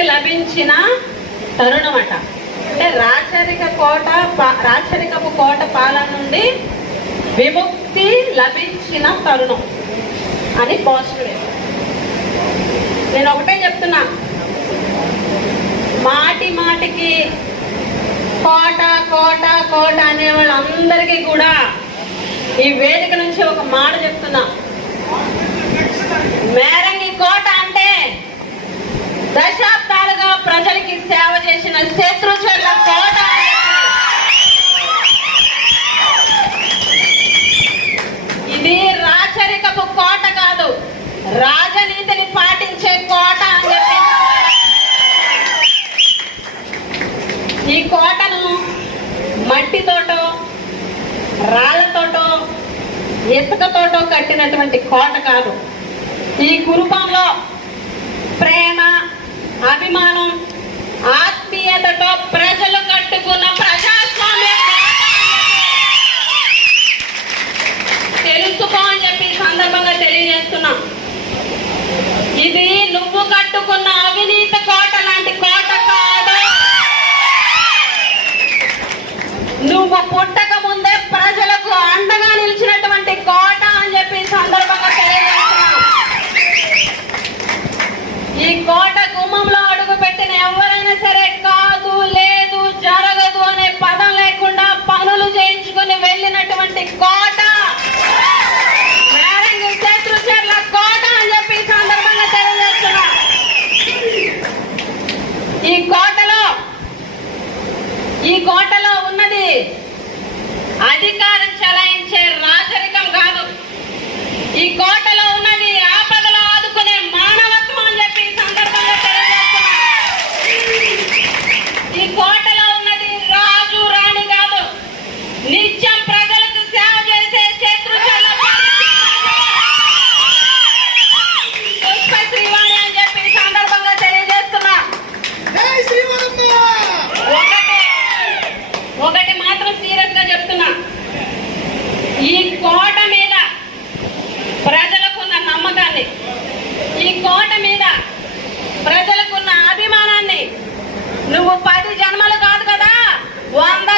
విముక్తి లభించిన తరుణం అట. అంటే రాచరికపు కోట పాలన నుండి విముక్తి లభించిన తరుణం అని పాజిటివ్. నేను ఒకటే చెప్తున్నా, మాటి మాటికి కోట కోట కోట అనే వాళ్ళందరికీ కూడా ఈ వేదిక నుంచి ఒక మాట చెప్తున్నా, మేరంగి కోట అంటే దశాబ్దాలుగా ప్రజలకి సేవ చేసిన శత్రుచర్ల కోట. ఇది రాచరికపు కోట కాదు, రాజనీతిని పాటించే కోట అని చెప్పి ఈ కోటను మట్టితోటో రాళ్లతోటో ఇసుకతోటో కట్టినటువంటి కోట కాదు. ఈ కురుపంలో ప్రేమ, అభిమానం, ఆత్మీయతతో ప్రజలు కట్టుకున్న ప్రజాస్వామ్య తెలుసుకో అని చెప్పి సందర్భంగా తెలియజేస్తున్నాం. ఇది నువ్వు కట్టుకున్న అవినీతి కోట లాంటి కోట కాదు. నువ్వు పుట్టక ముందే ప్రజలకు అండగా నిలిచినటువంటి కోట అని చెప్పి సందర్భంగా తెలియజేస్తున్నాం. ఈ కోట గుమ్మంలో అడుగు పెట్టిన ఎవరైనా సరే కాదు, లేదు, జరగదు అనే పదం లేకుండా పనులు చేయించుకుని వెళ్ళినటువంటి కోట మేరంగి శత్రుచర్ల కోట అని చెప్పి సందర్భంగా తెలియజేస్తున్నా. ఈ కోటలో ఉన్నది అధికారం చలాయించే రాజరికం కాదు. ఈ కోటలో ఉన్నది ఆపదలో ఆదుకునే మానవత్వం అని చెప్పి సందర్భంగా తెలియజేస్తున్నా. ఈ కోటలో ఉన్నది రాజు రాణి కాదు, నిత్యం ప్రజలకు సేవ చేసే శత్రుచర్ల పుష్ప శ్రీవాణి అని చెప్పి సందర్భంగా తెలియజేస్తున్నా. ఒకటి మాత్రం సీరియస్ గా చెప్తున్నా, ఈ కోట మీద ప్రజలకున్న నమ్మకాన్ని, ఈ కోట మీద ప్రజలకున్న అభిమానాన్ని నువ్వు 10 జన్మలు కాదు కదా, 100